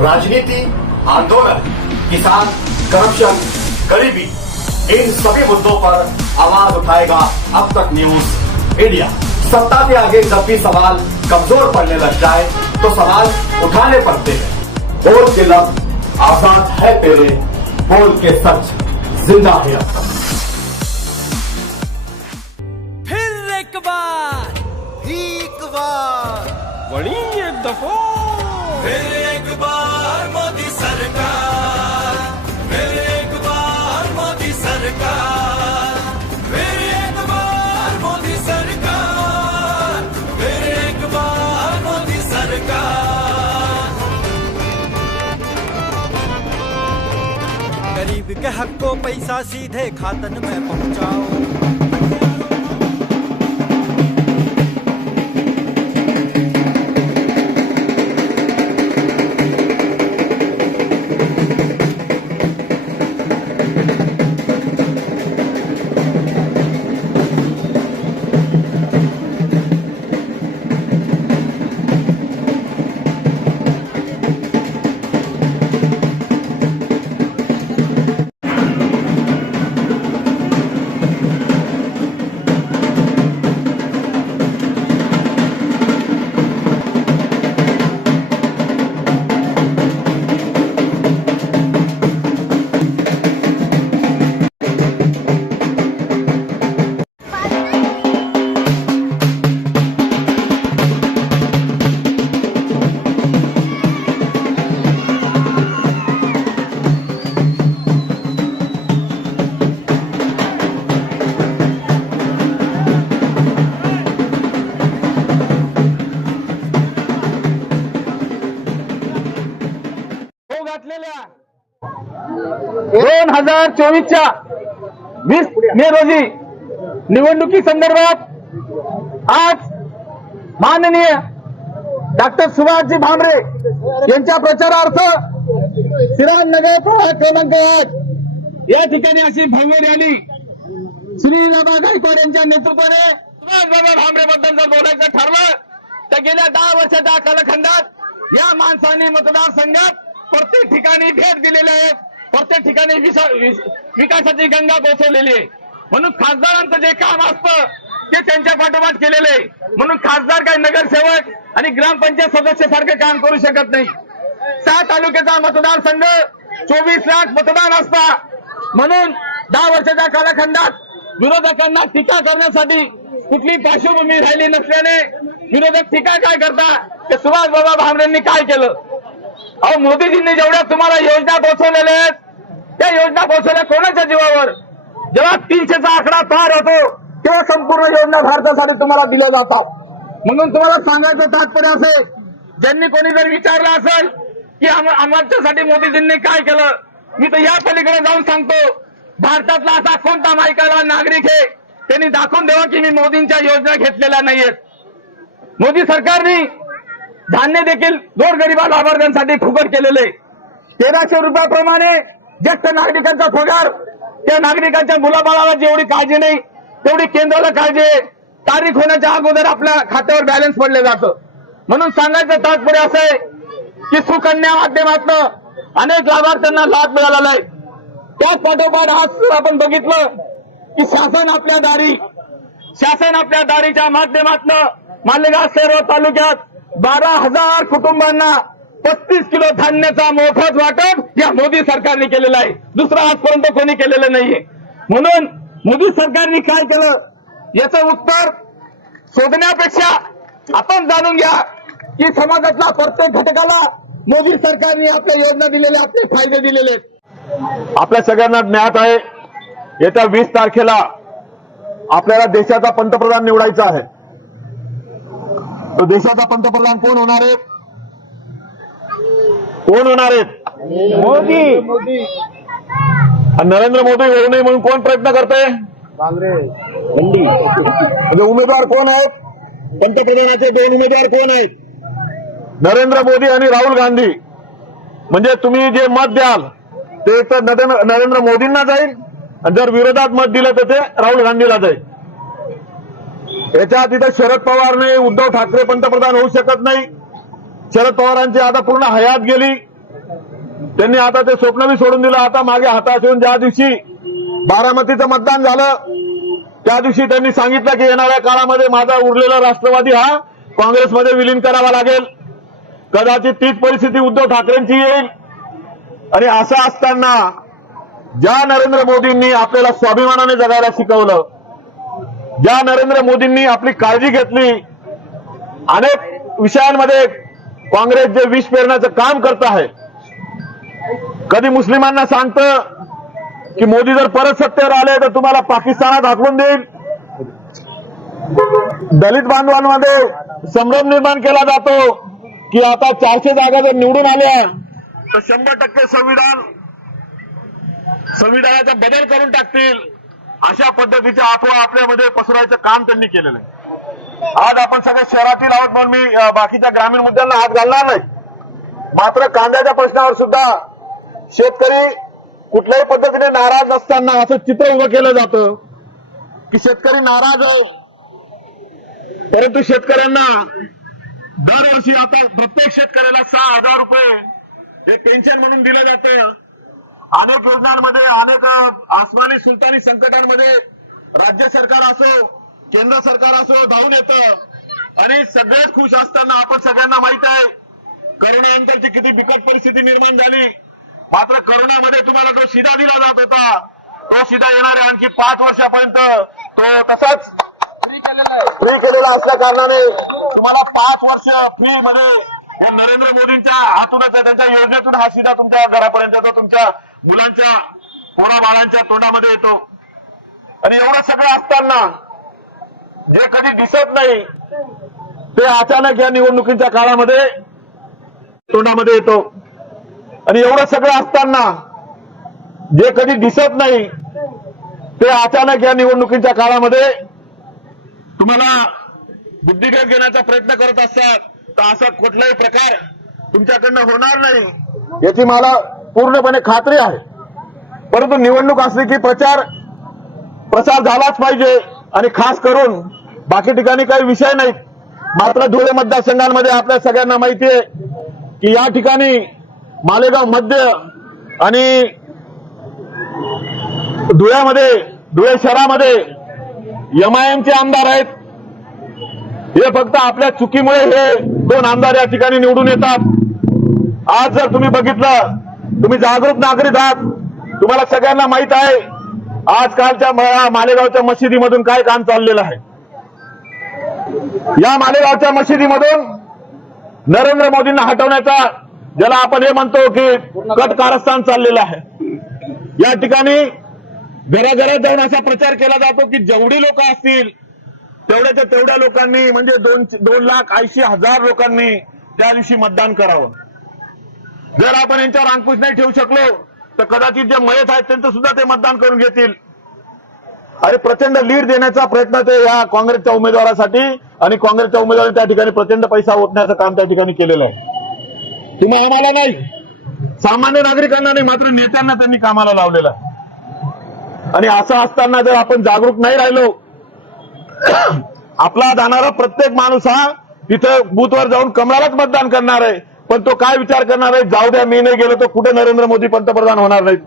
राजनीति, आंदोलन, किसान, करप्शन, गरीबी, इन सभी मुद्दों पर आवाज उठाएगा अब तक न्यूज इंडिया। सत्ता के आगे जब भी सवाल कमजोर पड़ने लग जाए तो सवाल उठाने पड़ते हैं। बोल के लफ्ज आजाद है तेरे, बोल के सच जिंदा है अब तक। फिर एक बार बड़ी एक दफा फिर एक बार मोदी सरकार, फिर एक बार मोदी सरकार, फिर एक बार मोदी सरकार, फिर एक बार मोदी सरकार। गरीब के हक को पैसा सीधे खातन में पहुंचाओ। घातलेल्या 2024च्या 20 मे रोजी निवडणुकी संदर्भात आज माननीय डॉक्टर सुभाषजी भामरे यांच्या प्रचारार्थ सिराजनगर प्रभाग क्रमांक 8 या ठिकाणी अशी भव्य रॅली श्री बाबा गायकवाड यांच्या नेतृत्वाने सुभाषबाबा भामरे बद्दल जर बोलायचं ठरलं तर गेल्या 10 वर्षाच्या कालखंडात या माणसाने मतदारसंघात प्रत्येक ठिकाणी भेट दिलेल्या आहेत, प्रत्येक ठिकाणी विकासाची गंगा पोहोचवलेली आहे। म्हणून खासदारांचं जे काम असतं ते त्यांच्या पाठोपाठ केलेलं आहे। म्हणून खासदार काही नगरसेवक आणि ग्रामपंचायत सदस्य सारखे काम करू शकत नाही। 6 तालुक्याचा मतदारसंघ 24 लाख मतदान असता। म्हणून 10 वर्षाच्या कालखंडात विरोधकांना टीका करण्यासाठी कुठली पार्श्वभूमी राहिली नसल्याने विरोधक टीका काय करता ते सुभाष बाबा भामरेंनी काय केलं। अहो, मोदीजींनी जेवढ्या तुम्हाला योजना पोहोचवलेल्या आहेत त्या योजना पोहोचवल्या कोणाच्या जीवावर? जेव्हा 300चा आकडा पार होतो तेव्हा संपूर्ण योजना भारतासाठी तुम्हाला दिल्या जातात। म्हणून तुम्हाला सांगायचं तात्पर्य असेल, ज्यांनी कोणी जर विचारलं असेल की आमच्यासाठी मोदीजींनी काय केलं, मी तर या पलीकडे जाऊन सांगतो, भारतातला असा कोणता मायकाला नागरिक आहे त्यांनी दाखवून द्यावा की मी मोदींच्या योजना घेतलेल्या नाहीयेत। मोदी सरकारने धान्य देखील गोरगरिबा लाभार्थ्यांसाठी फुकट केलेले 1300 रुपयाप्रमाणे ज्येष्ठ नागरिकांचा पगार, त्या नागरिकांच्या मुलाबाळाला जेवढी काळजी नाही तेवढी केंद्राला काळजी आहे। तारीख होण्याच्या अगोदर आपल्या खात्यावर बॅलन्स पडले जातं। म्हणून सांगायचं तात्पर्य असं आहे की सुकन्या माध्यमातून अनेक लाभार्थ्यांना लाभ मिळालेला आहे। त्याच पाठोपाठ आज आपण बघितलं की शासन आपल्या दारीच्या माध्यमातून मालेगाव शहर तालुक्यात 12,000 कुटुंबांना 35 किलो धान्याचा मोफत वाटप या मोदी सरकारने केलेलं आहे। दुसरं आजपर्यंत कोणी केलेलं नाहीये। म्हणून मोदी सरकारने काय केलं याचं उत्तर शोधण्यापेक्षा आपण जाणून घ्या की समाजातल्या प्रत्येक घटकाला मोदी सरकारने आपल्या योजना दिलेल्या, आपले फायदे दिलेले आहेत। आपल्या सगळ्यांना ज्ञात आहे, येत्या 20 तारखेला आपल्याला देशाचा पंतप्रधान निवडायचा आहे। तो देशाचा पंतप्रधान कोण होणार आहे? मोदी। नरेंद्र मोदी होऊ नये म्हणून कोण प्रयत्न करते? म्हणजे उमेदवार कोण आहेत? पंतप्रधानाचे 2 उमेदवार कोण आहेत? नरेंद्र मोदी आणि राहुल गांधी। म्हणजे तुम्ही जे मत द्याल ते तर नरेंद्र मोदींना जाईल आणि जर विरोधात मत दिलं तर ते राहुल गांधीला जाईल। याच्यात इथं शरद पवारने उद्धव ठाकरे पंतप्रधान होऊ शकत नाही। शरद पवारांची आता पूर्ण हयात गेली। त्यांनी आता ते स्वप्न बी सोडून दिलं. आता मागे हातात येऊन ज्या दिवशी बारामतीचं मतदान झालं त्या दिवशी त्यांनी सांगितलं की येणाऱ्या काळामध्ये माझा उरलेला राष्ट्रवादी हा काँग्रेसमध्ये विलीन करावा लागेल. कदाचित तीच परिस्थिती उद्धव ठाकरेंची येईल. आणि असं असताना ज्या नरेंद्र मोदींनी आपल्याला स्वाभिमानाने जगायला शिकवलं, ज्या नरेंद्र मोदींनी आपली काळजी घेतली, अनेक विषयांमध्ये काँग्रेस जे विष पेरण्याचं काम करत आहे, कधी मुस्लिमांना सांगतं की मोदी जर परत सत्तेवर आले तर तुम्हाला पाकिस्तानात हाकलून देईल. दलित बांधवांमध्ये संभ्रम निर्माण केला जातो की आता 400 जागा जर निवडून आल्या तर 100% संविधानाचा बदल करून टाकतील. अशा पद्धतीचे अफवा आपल्यामध्ये पसरवायचं काम त्यांनी केलेलं आहे. आज आपण सगळे शहरातील आहोत म्हणून मी बाकीच्या ग्रामीण मुद्द्यांना हात घालणार नाही. मात्र कांद्याच्या प्रश्नावर सुद्धा शेतकरी कुठल्याही पद्धतीने नाराज नसताना असं चित्र उभं केलं जातं की शेतकरी नाराज आहे. परंतु शेतकऱ्यांना दरवर्षी आता प्रत्येक शेतकऱ्याला 6,000 रुपये हे पेन्शन म्हणून दिलं जातं. अनेक योजनांमध्ये, अनेक आसमानी सुलतानी संकटांमध्ये राज्य सरकार असो, केंद्र सरकार असो धावून येतं आणि सगळेच खुश असताना आपण सगळ्यांना माहित आहे करोनानंतरची किती बिकट परिस्थिती निर्माण झाली. मात्र करोनामध्ये तुम्हाला जो शिधा दिला जात होता तो शिधा येणाऱ्या आणखी 5 वर्षापर्यंत तो तसाच फ्री केलेला असल्या कारणाने तुम्हाला 5 वर्ष फ्री मध्ये हे नरेंद्र मोदींच्या हातूनच, त्यांच्या योजनेतून हा शिधा तुमच्या घरापर्यंत येतो, तुमच्या मुलांच्या पोराबाळांच्या तोंडामध्ये येतो. आणि एवढं सगळं असताना जे कधी दिसत नाही ते अचानक या निवडणुकीच्या काळामध्ये तोंडामध्ये येतो. आणि एवढं सगळं असताना जे कधी दिसत नाही ते अचानक या निवडणुकीच्या काळामध्ये तुम्हाला बुद्धिबळ घेण्याचा प्रयत्न करत असतात. तर असा कुठलाही प्रकार तुमच्याकडनं होणार नाही याची मला पूर्णपणे खात्री आहे. परंतु निवडणूक असली की प्रसार झालाच पाहिजे आणि खास करून बाकी ठिकाणी काही विषय नाहीत. मात्र धुळे मतदारसंघांमध्ये आपल्या सगळ्यांना माहिती आहे की या ठिकाणी मालेगाव मध्य आणि धुळे शहरामध्ये एमआयएमचे आमदार आहेत. हे फक्त आपल्या चुकीमुळे हे 2 आमदार या ठिकाणी निवडून येतात. आज जर तुम्ही बघितलं, तुम्ही जागरूक नागरिक आहात, तुम्हाला सगळ्यांना माहित आहे आजकालच्या मालेगावच्या मशिदीमधून काय काम चाललेलं आहे. या मालेगावच्या मशिदीमधून नरेंद्र मोदींना हटवण्याचा, ज्याला आपण हे म्हणतो की कट कारस्थान चाललेलं आहे. या ठिकाणी घराघरात जाऊन असा प्रचार केला जातो की जेवढी लोक असतील तेवढ्याच्या तेवढ्या लोकांनी, म्हणजे 2,80,000 लोकांनी त्या दिवशी मतदान करावं. जर आपण यांच्यावर अंकुश नाही ठेवू शकलो तर कदाचित जे मयत आहेत त्यांचं सुद्धा ते मतदान करून घेतील. अरे प्रचंड लीड देण्याचा प्रयत्न ते या काँग्रेसच्या उमेदवारासाठी आणि काँग्रेसच्या उमेदवारांनी त्या ठिकाणी प्रचंड पैसा ओतण्याचं काम त्या ठिकाणी केलेलं आहे. तुम्ही आम्हाला नाही, सामान्य नागरिकांना नाही, मात्र नेत्यांना त्यांनी कामाला लावलेलं आहे. आणि असं असताना जर आपण जागरूक नाही राहिलो, आपला जाणारा प्रत्येक माणूस हा तिथं बूथवर जाऊन कमळालाच मतदान करणार आहे. पण तो काय विचार करणार आहे, जाऊ द्या मी नाही गेलो तर कुठे नरेंद्र मोदी पंतप्रधान होणार नाहीत.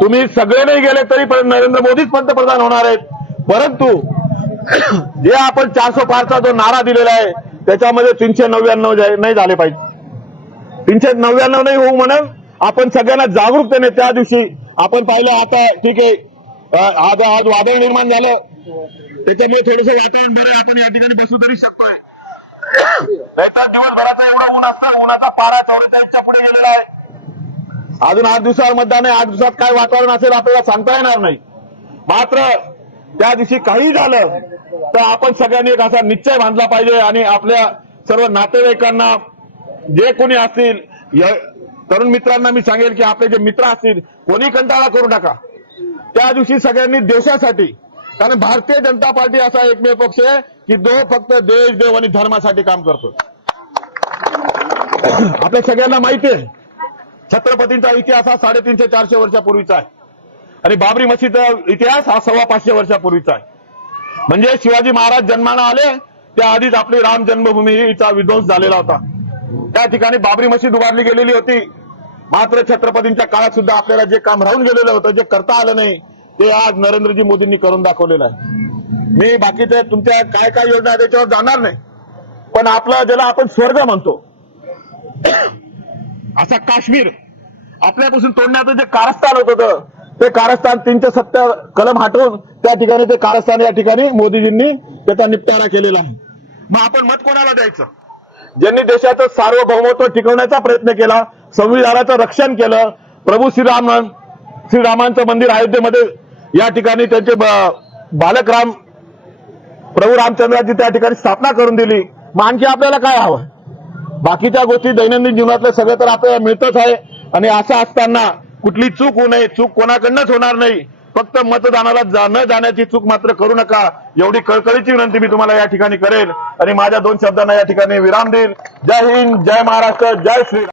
तुम्ही सगळे नाही गेले तरी पण नरेंद्र मोदीच पंतप्रधान होणार आहेत. परंतु जे आपण 400 पारचा जो नारा दिलेला आहे त्याच्यामध्ये 399 नाही झाले पाहिजे. 399 नाही होऊ म्हणून आपण सगळ्यांना जागरूकतेने त्या दिवशी आपण पाहिलं. आता ठीक आहे, आज वादळ निर्माण झालं त्याच्यामुळे थोडंसं वातावरण बरं, आपण या ठिकाणी बसू तरी शकतोय. नाहीतर दिवसभराचा एवढा ऊन असतं, उन्हाचा पारा 44च्या पुढे गेलेला आहे. अजून 8 दिवसावर मतदान आहे. 8 दिवसात काय वातावरण असेल आपल्याला सांगता येणार नाही. मात्र त्या दिवशी काही झालं तर आपण सगळ्यांनी एक असा निश्चय बांधला पाहिजे आणि आपल्या सर्व नातेवाईकांना, जे कोणी असतील, तरुण मित्रांना मी सांगेल की आपले जे मित्र असतील कोणी कंटाळा करू नका. त्या दिवशी सगळ्यांनी देशासाठी, कारण भारतीय जनता पार्टी असा एकमेव पक्ष आहे की जो फक्त देश, देव आणि धर्मासाठी काम करतो. आपल्या सगळ्यांना माहिती आहे छत्रपतींचा इतिहास हा 350-400 वर्षापूर्वीचा आहे आणि बाबरी मशीदचा इतिहास हा 550 वर्षापूर्वीचा आहे. म्हणजे शिवाजी महाराज जन्माला आले त्या आधीच आपली राम जन्मभूमीचा विध्वंस झालेला होता. त्या ठिकाणी बाबरी मशीद उभारली गेलेली होती. मात्र छत्रपतींच्या काळात सुद्धा आपल्याला जे काम राहून गेलेलं होतं, जे करता आलं नाही, ते आज नरेंद्रजी मोदींनी करून दाखवलेलं आहे. मी बाकीचे तुमच्या काय काय योजना आहे त्याच्यावर जाणार नाही, पण आपला ज्याला आपण स्वर्ग म्हणतो असा काश्मीर आपल्यापासून तोडण्याचं जे कारस्थान होत होतं, ते कारस्थान 370 कलम हटवून त्या ठिकाणी ते कारस्थान या ठिकाणी मोदीजींनी त्याचा निपटारा केलेला आहे. मग आपण मत कोणाला द्यायचं? ज्यांनी देशाचं सार्वभौमत्व टिकवण्याचा प्रयत्न केला, संविधानाचं रक्षण केलं, प्रभू श्रीरामांचं मंदिर अयोध्येमध्ये या ठिकाणी त्यांचे बालक राम प्रभू रामचंद्राची त्या ठिकाणी स्थापना करून दिली. मग आणखी आपल्याला काय हवं? बाकीच्या गोष्टी दैनंदिन जीवनातलं सगळं तर आपल्याला मिळतच आहे. आणि असं असताना कुठली चूक होऊ नये, चूक कोणाकडनंच होणार नाही, फक्त मतदानाला न जाण्याची चूक मात्र करू नका, एवढी कळकळीची विनंती मी तुम्हाला या ठिकाणी करेल आणि माझ्या 2 शब्दांना या ठिकाणी विराम देईल. जय हिंद, जय महाराष्ट्र, जय श्रीराम.